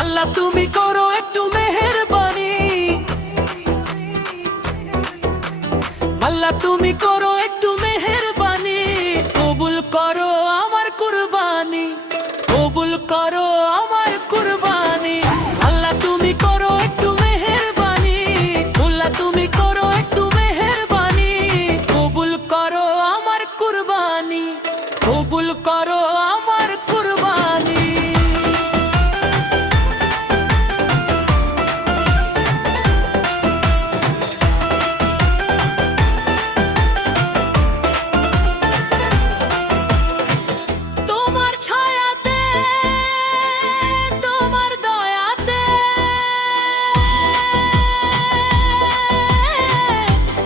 আল্লাহ তুমি করো একটু মেহেরবানি, আল্লাহ তুমি করো একটু মেহেরবানি, কবুল করো আমার কুরবানি, কবুল করো আমার কুরবানি। আল্লাহ তুমি করো একটু মেহেরবানি, আল্লাহ তুমি করো একটু মেহেরবানি, কবুল করো আমার কুরবানি, কবুল করো আমার কুরবানি। তোমার ছায়াতে, তোমার দয়াতে,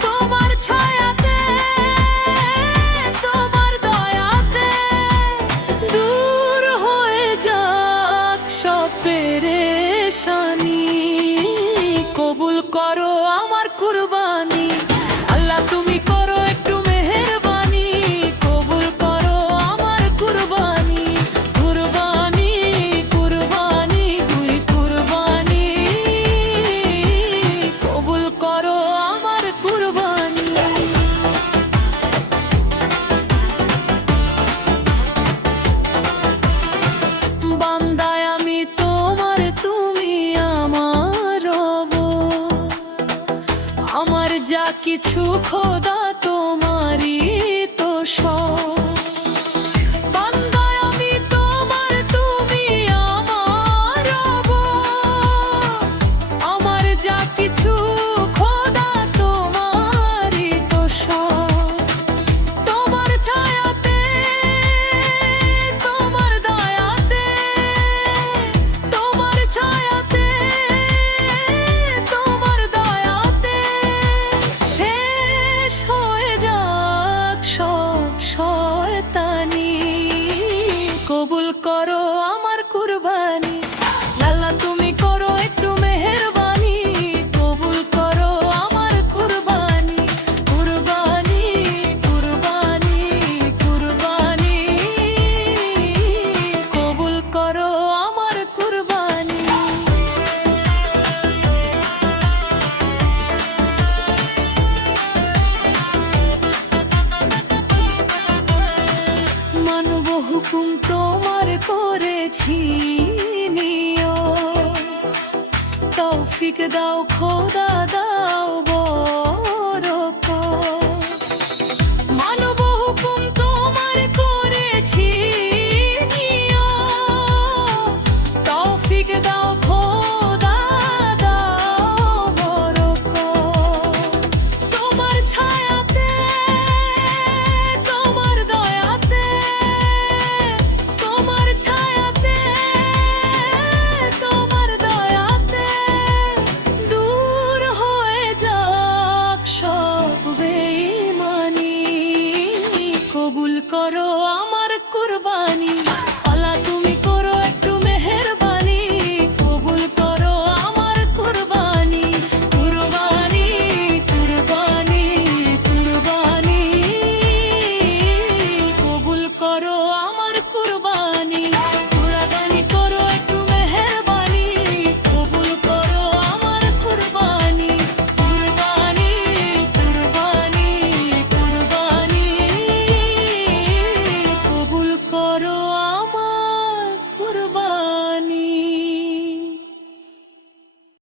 তোমার ছায়াতে, তোমার দয়াতে দূর হয়ে যাক সব পেরেশানি, কবুল করো আমার কুরবানি। আল্লাহ তুমি করো একটু মেহেরবানি, কবুল করো আমার কুরবানি, কুরবানি কুরবানি দুই কুরবানি, কবুল করো আমার কুরবানি। বান্দায় আমি তোমার, তুমি আমার রব, আমার যা কিছু খোদা তোমারই তো সব। বান্দায় আমি তোমার, তুমি আমার রব, আমার যা কিছু খোদা তোমারই তো সব। তোমার ছায়াতে, তোমার দয়াতে, তোমার ছায়াতে, তোমার দয়াতে শেষ হয়ে যাক সব শয়তানি, কবুল করো আমার কুরবানি। আল্লাহ তুমি করো একটু মেহেরবানি, কবুল করো আমার কুরবানি, কুরবানি কুরবানি কুরবানি, কবুল করো আমার কুরবানি। মানব হুকুম তোমার করেছি নিয়ম, তৌফিক দাও খোদা দাও